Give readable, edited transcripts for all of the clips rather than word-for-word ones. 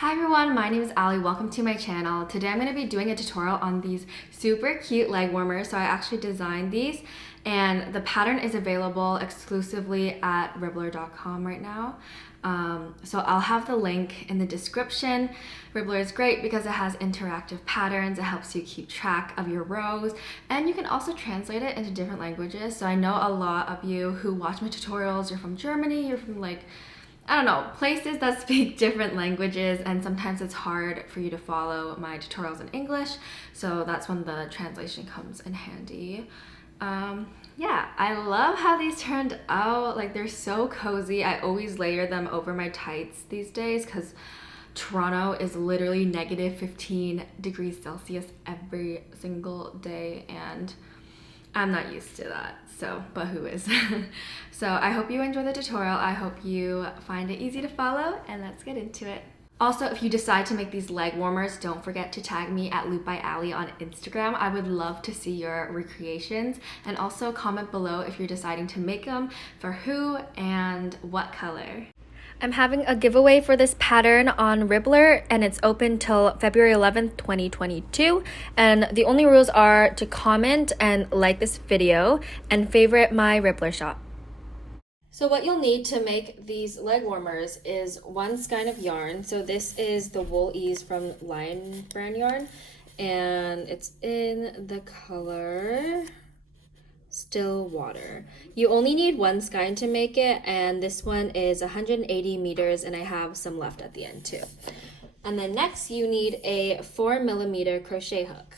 Hi everyone, my name is Ali. Welcome to my channel. Today I'm going to be doing a tutorial on these super cute leg warmers. So I actually designed these and the pattern is available exclusively at Ribblr.com right now. So I'll have the link in the description. Ribblr is great because it has interactive patterns. It helps you keep track of your rows and you can also translate it into different languages. So I know a lot of you who watch my tutorials, you're from Germany, you're from I don't know, places that speak different languages, and sometimes it's hard for you to follow my tutorials in English, so that's when the translation comes in handy. Yeah, I love how these turned out. Like, they're so cozy. I always layer them over my tights these days because Toronto is literally negative 15 degrees Celsius every single day, and I'm not used to that, so, but who is? So I hope you enjoy the tutorial. I hope you find it easy to follow, and let's get into it. Also, if you decide to make these leg warmers, don't forget to tag me at Loop by Ali on Instagram. I would love to see your recreations, and also comment below if you're deciding to make them, for who and what color. I'm having a giveaway for this pattern on Ribblr and it's open till February 11th, 2022. And the only rules are to comment and like this video and favorite my Ribblr shop. So what you'll need to make these leg warmers is one skein of yarn. So this is the Wool Ease from Lion Brand yarn and it's in the color Still Water. You only need one skein to make it, and this one is 180 meters and I have some left at the end too. And then next you need a 4mm crochet hook.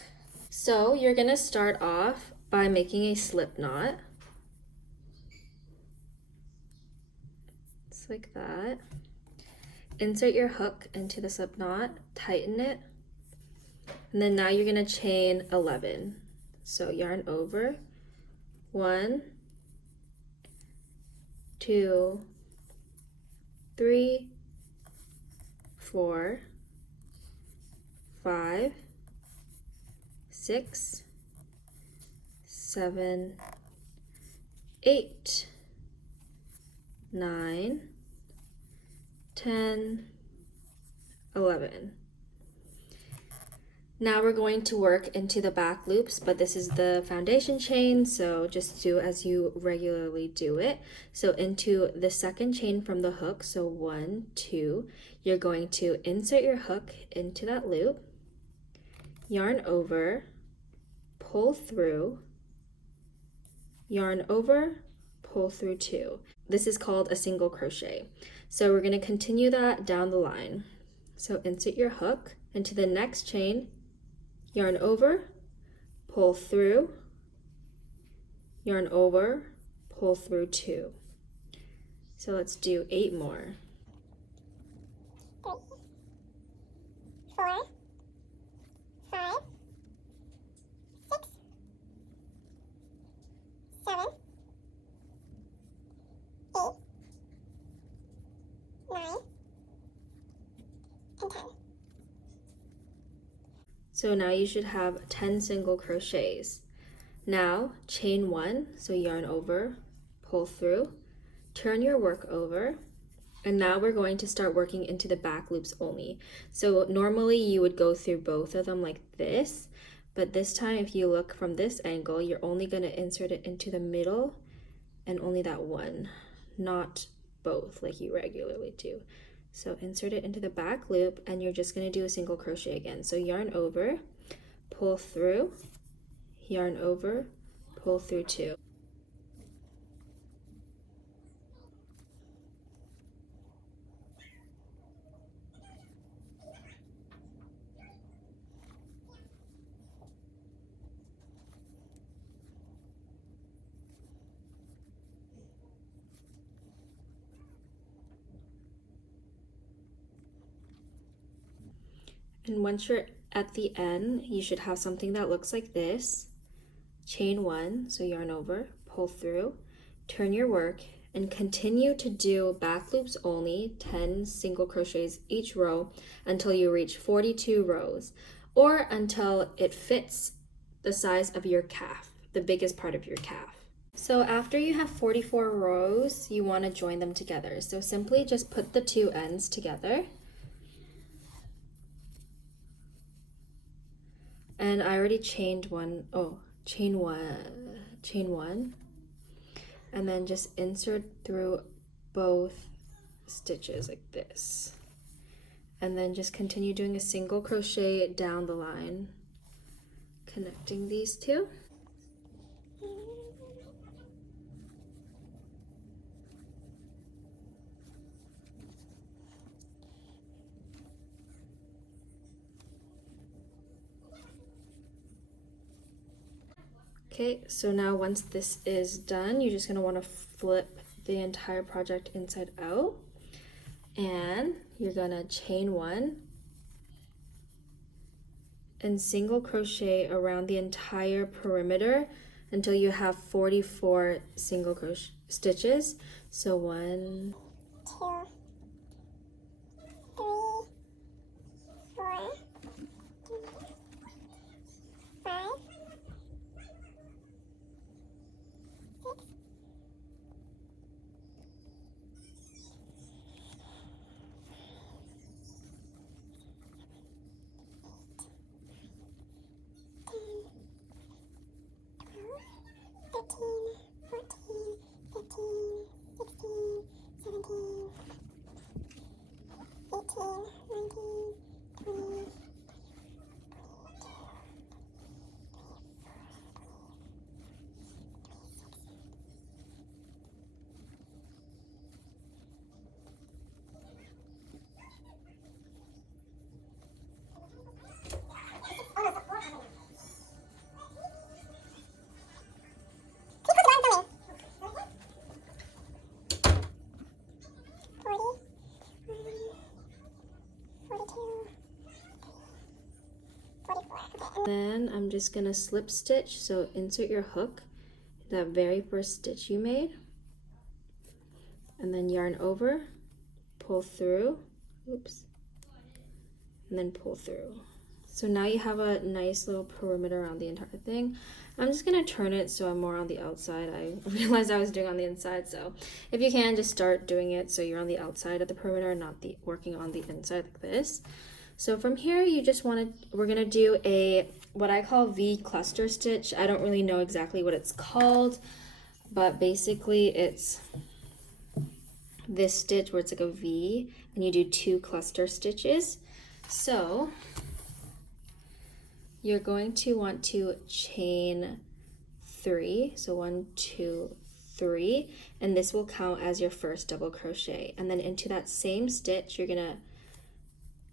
So you're gonna start off by making a slip knot. Just like that. Insert your hook into the slip knot, tighten it, and then now you're gonna chain 11. So yarn over, 1, 2, 3, 4, 5, 6, 7, 8, 9, 10, 11. Now we're going to work into the back loops, but this is the foundation chain, so just do as you regularly do it. So into the second chain from the hook, so 1, 2, you're going to insert your hook into that loop, yarn over, pull through, yarn over, pull through 2. This is called a single crochet. So we're going to continue that down the line. So insert your hook into the next chain, yarn over, pull through, yarn over, pull through 2. So let's do 8 more. 3, 4, 5, 6, 7, 8, 9, and 10. So now you should have 10 single crochets. Now chain 1, so yarn over, pull through, turn your work over, and now we're going to start working into the back loops only. So normally you would go through both of them like this, but this time if you look from this angle, you're only going to insert it into the middle and only that one, not both like you regularly do. So insert it into the back loop and you're just going to do a single crochet again. So yarn over, pull through, yarn over, pull through 2. And once you're at the end, you should have something that looks like this. Chain 1, so yarn over, pull through, turn your work, and continue to do back loops only, 10 single crochets each row until you reach 42 rows, or until it fits the size of your calf, the biggest part of your calf. So after you have 44 rows, you want to join them together. So simply just put the two ends together And I already chained one. Oh, chain one, and then just insert through both stitches like this, and then just continue doing a single crochet down the line, connecting these two. Okay, so now once this is done, you're just gonna want to flip the entire project inside out, and you're gonna chain one and single crochet around the entire perimeter until you have 44 single crochet stitches. So 1, 2, 3, 4, 5, 6, 13, 14, 15, 16, 17, 18, 19, 20. then I'm just gonna slip stitch, so insert your hook, that very first stitch you made, and then yarn over, pull through, oops, and then pull through. So now you have a nice little perimeter around the entire thing. I'm just gonna turn it so I'm more on the outside. I realized I was doing on the inside, so if you can, just start doing it so you're on the outside of the perimeter, not working on the inside like this. So from here, you just we're gonna do a, what I call V cluster stitch. I don't really know exactly what it's called, but basically it's this stitch where it's like a V and you do 2 cluster stitches. So you're going to want to chain 3, so 1, 2, 3, and this will count as your first double crochet. And then into that same stitch, you're gonna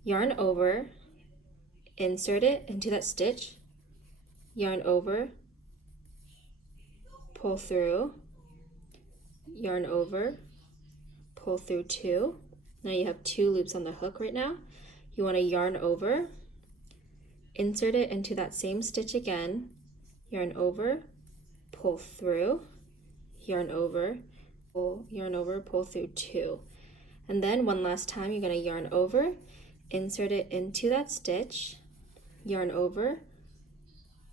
yarn over, insert it into that stitch, yarn over, pull through, yarn over, pull through 2. Now you have 2 loops on the hook right now. You want to yarn over, insert it into that same stitch again, yarn over, pull through, yarn over, pull through 2. And then one last time, you're going to yarn over, insert it into that stitch, yarn over,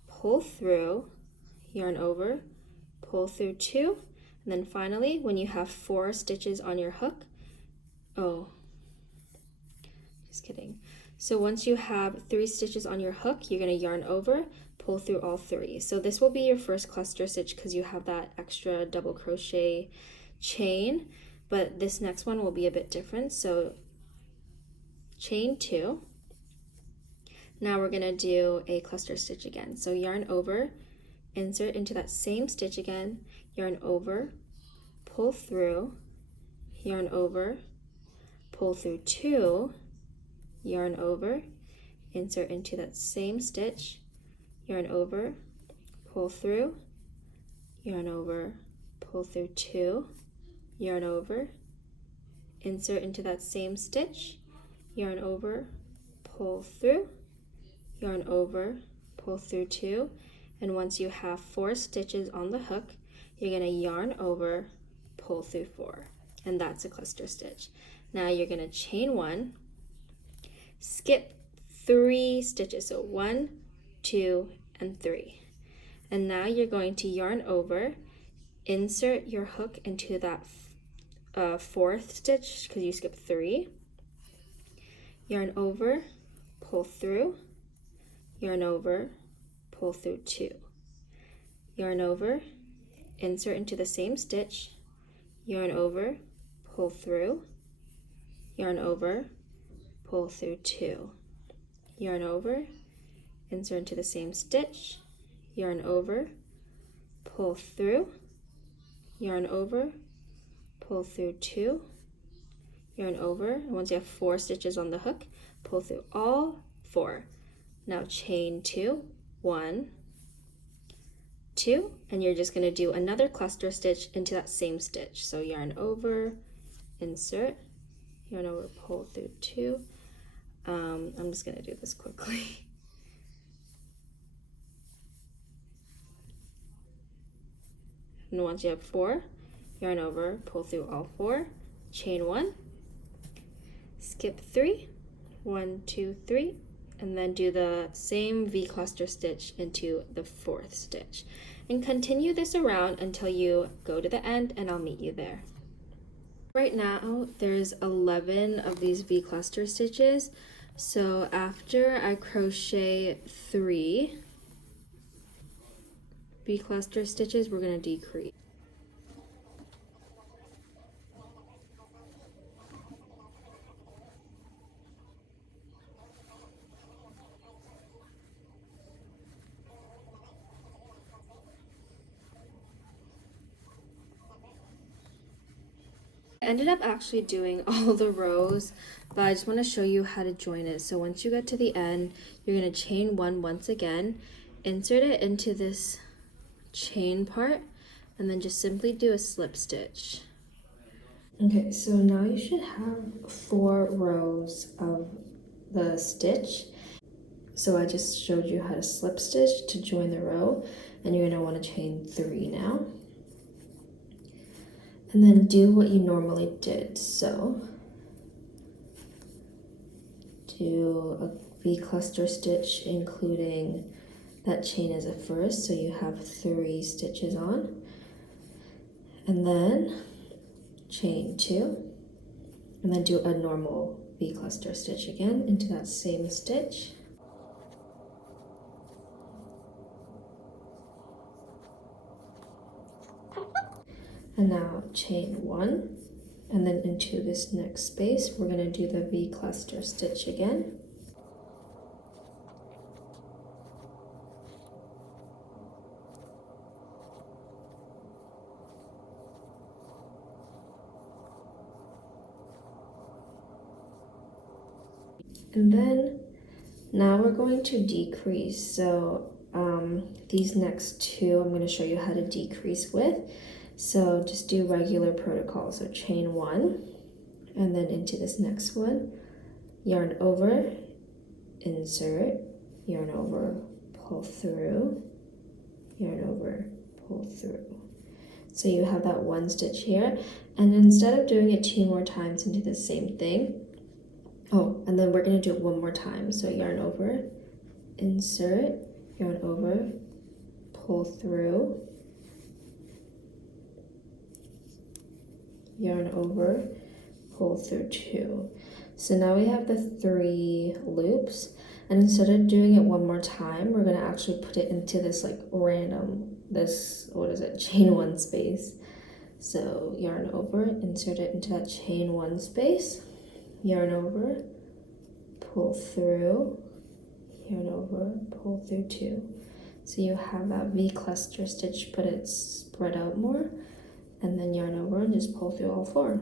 pull through, yarn over, pull through 2, and then finally, when you have 4 stitches on your hook, just kidding. So once you have 3 stitches on your hook, you're going to yarn over, pull through all 3. So this will be your first cluster stitch because you have that extra double crochet chain, but this next one will be a bit different. So chain 2. Now we're going to do a cluster stitch again. So yarn over, insert into that same stitch again, yarn over, pull through, yarn over, pull through 2, yarn over, insert into that same stitch, yarn over, pull through, yarn over, pull through 2, yarn over, insert into that same stitch, yarn over, pull through, yarn over, pull through 2, and once you have 4 stitches on the hook, you're going to yarn over, pull through 4, and that's a cluster stitch. Now you're going to chain 1, skip 3 stitches, so 1, 2, and 3, and now you're going to yarn over, insert your hook into that 4th stitch because you skipped 3, yarn over, pull through, yarn over, pull through 2, yarn over, insert into the same stitch, yarn over, pull through, yarn over, pull through 2, yarn over, insert into the same stitch, yarn over, pull through, yarn over, pull through 2, yarn over, and once you have 4 stitches on the hook, pull through all 4. Now chain 2, 1, 2, and you're just going to do another cluster stitch into that same stitch. So yarn over, insert, yarn over, pull through 2. I'm just going to do this quickly. And once you have 4, yarn over, pull through all 4, chain 1, skip 3, 1, 2, 3, and then do the same V cluster stitch into the 4th stitch. And continue this around until you go to the end, and I'll meet you there. Right now, there's 11 of these V cluster stitches. So after I crochet 3 V cluster stitches, we're going to decrease. I ended up actually doing all the rows, but I just want to show you how to join it. So once you get to the end, you're going to chain 1 once again, insert it into this chain part, and then just simply do a slip stitch. Okay, so now you should have 4 rows of the stitch. So I just showed you how to slip stitch to join the row, and you're going to want to chain 3 now. And then do what you normally did. So do a V cluster stitch, including that chain as a first, so you have 3 stitches on. And then chain 2, and then do a normal V cluster stitch again into that same stitch. And now chain 1, and then into this next space, we're going to do the V cluster stitch again. And then now we're going to decrease. So these next 2, I'm going to show you how to decrease with. So just do regular protocol. So chain 1, and then into this next one, yarn over, insert, yarn over, pull through, yarn over, pull through. So you have that 1 stitch here, and instead of doing it 2 more times into the same thing, and then we're going to do it 1 more time. So yarn over, insert, yarn over, pull through, yarn over, pull through 2. So now we have the 3 loops, and instead of doing it 1 more time, we're going to actually put it into this like random, chain 1 space. So yarn over, insert it into that chain 1 space, yarn over, pull through, yarn over, pull through 2. So you have that V cluster stitch, but it's spread out more, and then yarn over and just pull through all 4.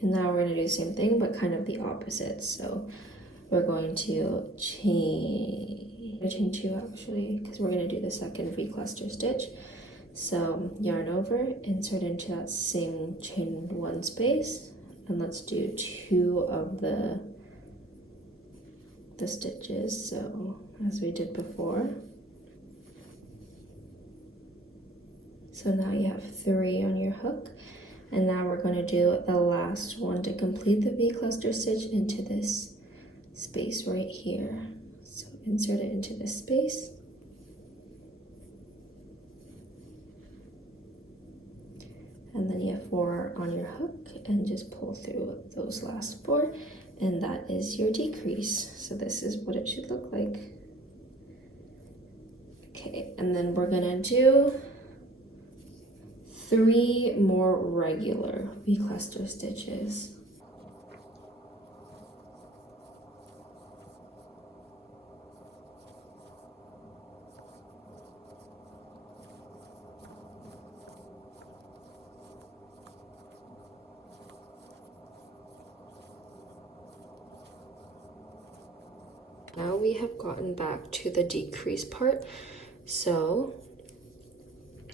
And now we're going to do the same thing, but kind of the opposite. So we're going to chain 2 actually, because we're going to do the second V cluster stitch. So yarn over, insert into that same chain 1 space, and let's do 2 of the stitches, so as we did before. So now you have 3 on your hook, and now we're going to do the last one to complete the V cluster stitch into this space right here. So insert it into this space. And then you have 4 on your hook, and just pull through those last 4, and that is your decrease. So this is what it should look like. Okay, and then we're gonna do 3 more regular V-cluster stitches. Now we have gotten back to the decrease part. So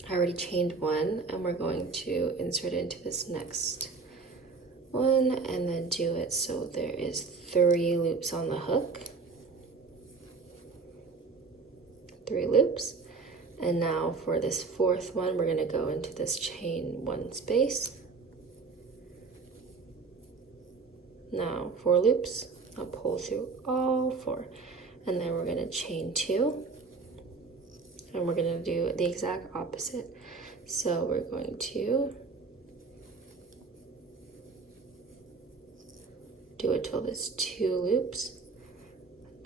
I already chained 1 and we're going to insert it into this next one and then do it so there is 3 loops on the hook. 3 loops. And now for this 4th one, we're gonna go into this chain 1 space. Now 4 loops. I'll pull through all 4, and then we're gonna chain 2, and we're gonna do the exact opposite. So we're going to do it till there's 2 loops.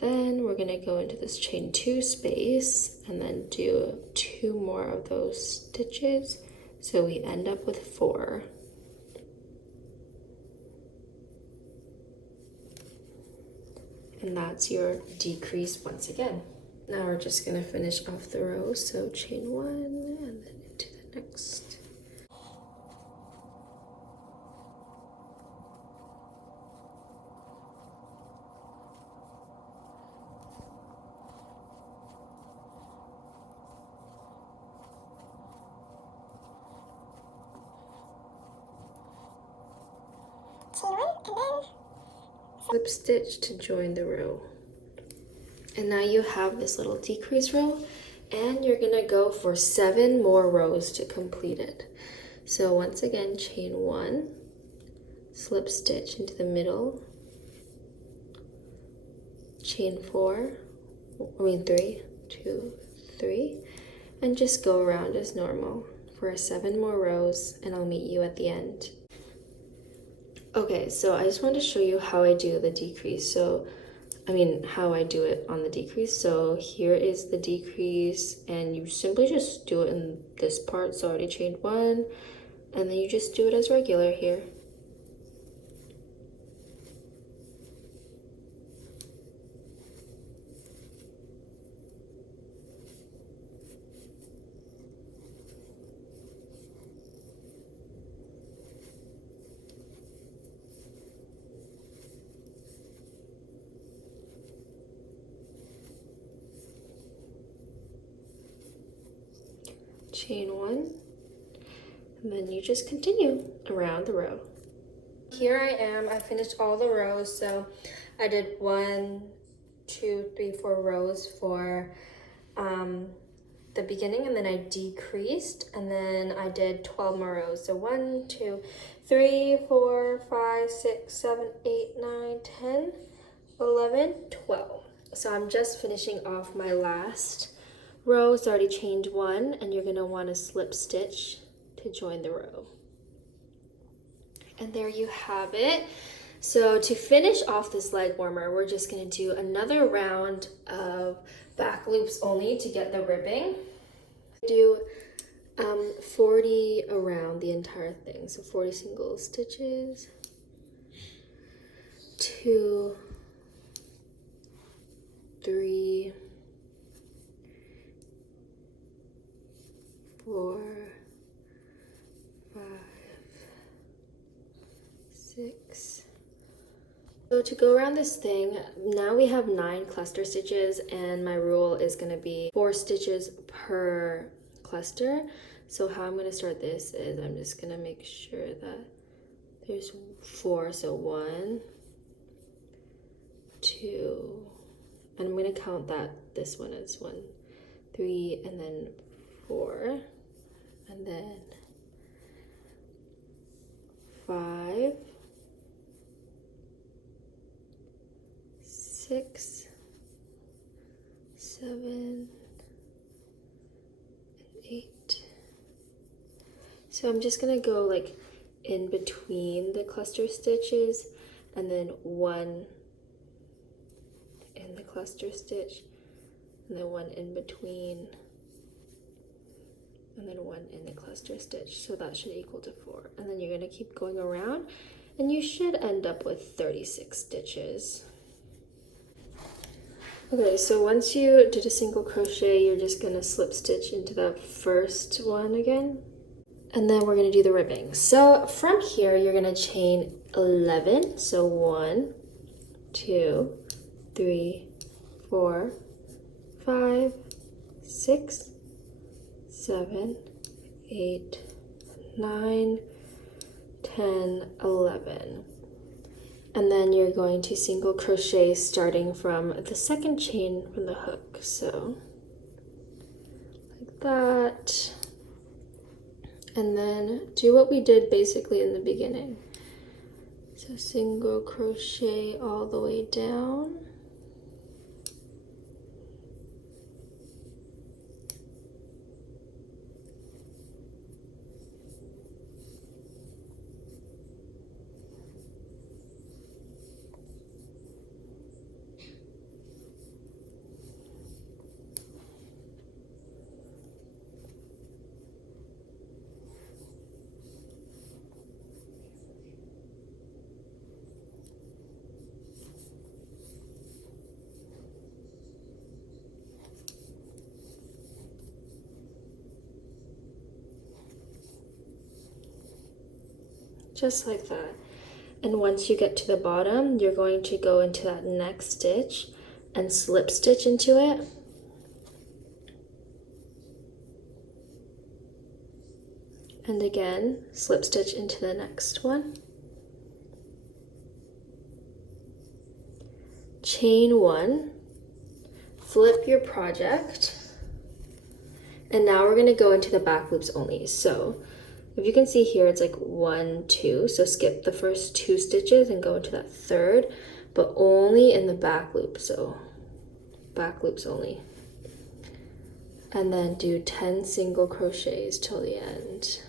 Then we're gonna go into this chain 2 space and then do 2 more of those stitches. So we end up with 4. And that's your decrease once again. Now we're just gonna finish off the row. So chain 1 and then into the next. Chain 1 and then Slip stitch to join the row. And now you have this little decrease row, and you're gonna go for 7 more rows to complete it. So once again, chain 1, slip stitch into the middle, chain 3, 2, 3, and just go around as normal for 7 more rows, and I'll meet you at the end. Okay, so I just want to show you how I do the decrease. How I do it on the decrease. So here is the decrease, and you simply just do it in this part. So I already chained 1, and then you just do it as regular here. Chain 1, and then you just continue around the row. Here I am, I finished all the rows. So I did 1, 2, 3, 4 rows for the beginning, and then I decreased, and then I did 12 more rows. So 1, 2, 3, 4, 5, 6, 7, 8, 9, 10, 11, 12. So I'm just finishing off my last row. So I already chained 1, and you're gonna want to slip stitch to join the row. And there you have it. So to finish off this leg warmer, we're just gonna do another round of back loops only to get the ribbing. Do 40 around the entire thing. So 40 single stitches, 2, 3, 4, 5, 6. So to go around this thing, now we have 9 cluster stitches, and my rule is going to be 4 stitches per cluster. So how I'm going to start this is I'm just going to make sure that there's 4. So 1, 2, and I'm going to count this one as 1, 3, and then 4, and then 5, 6, 7, and 8. So I'm just gonna go like in between the cluster stitches, and then 1 in the cluster stitch, and then 1 in between, and then 1 in the cluster stitch. So that should equal to 4. And then you're going to keep going around, and you should end up with 36 stitches. Okay, so once you did a single crochet, you're just going to slip stitch into that first one again. And then we're going to do the ribbing. So from here, you're going to chain 11. So 1, 2, 3, 4, 5, 6, 7, 8, 9, 10, 11. And then you're going to single crochet starting from the second chain from the hook. So like that. And then do what we did basically in the beginning. So single crochet all the way down. Just like that. And once you get to the bottom, you're going to go into that next stitch and slip stitch into it. And again, slip stitch into the next one. Chain 1, flip your project, and now we're going to go into the back loops only. So if you can see here, it's like 1, 2, so skip the first 2 stitches and go into that third, but only in the back loop, so back loops only. And then do 10 single crochets till the end.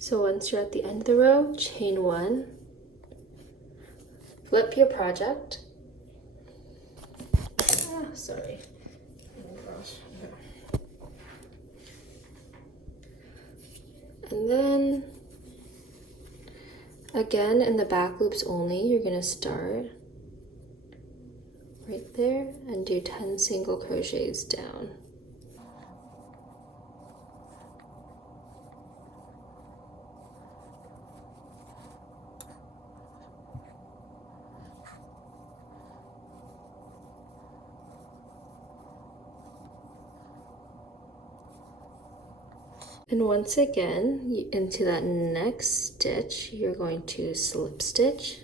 So once you're at the end of the row, chain 1, flip your project. Sorry. Oh gosh. And then again in the back loops only, you're going to start right there and do 10 single crochets down. And once again, into that next stitch, you're going to slip stitch.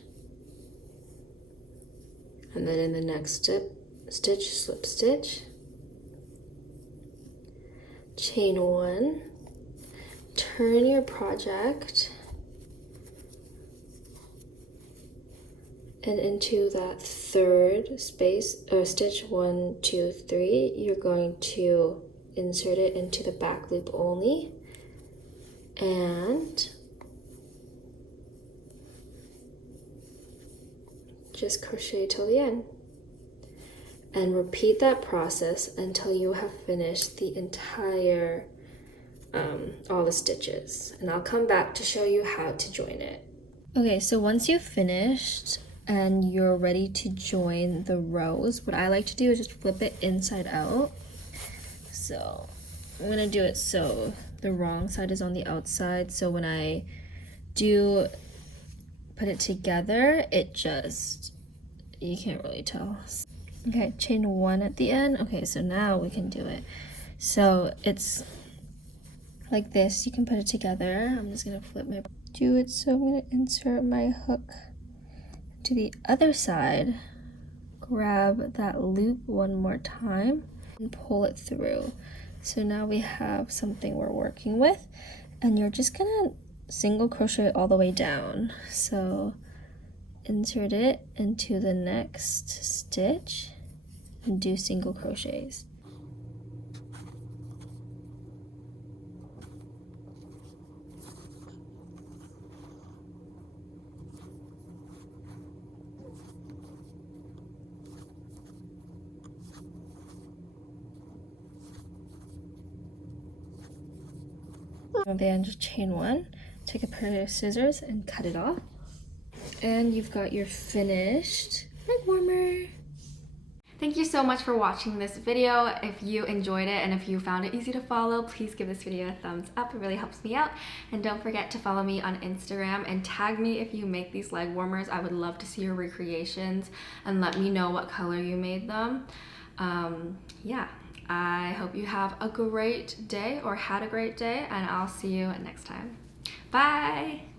And then in the next stitch, slip stitch. Chain 1, turn your project, and into that third space, or stitch 1, 2, 3, you're going to insert it into the back loop only, and just crochet till the end. And repeat that process until you have finished the entire, all the stitches. And I'll come back to show you how to join it. Okay, so once you've finished and you're ready to join the rows, what I like to do is just flip it inside out. So I'm gonna do it so the wrong side is on the outside, so when I do put it together, it just, you can't really tell. Okay, chain 1 at the end. Okay, so now we can do it. So it's like this, you can put it together. I'm just gonna flip my, do it, so I'm gonna insert my hook to the other side, grab that loop one more time, and pull it through. So now we have something we're working with, and you're just gonna single crochet all the way down. So insert it into the next stitch and do single crochets. Then just chain one, take a pair of scissors and cut it off. And you've got your finished leg warmer. Thank you so much for watching this video. If you enjoyed it and if you found it easy to follow, please give this video a thumbs up. It really helps me out. And don't forget to follow me on Instagram and tag me if you make these leg warmers. I would love to see your recreations and let me know what color you made them. Yeah, I hope you have a great day or had a great day, and I'll see you next time. Bye!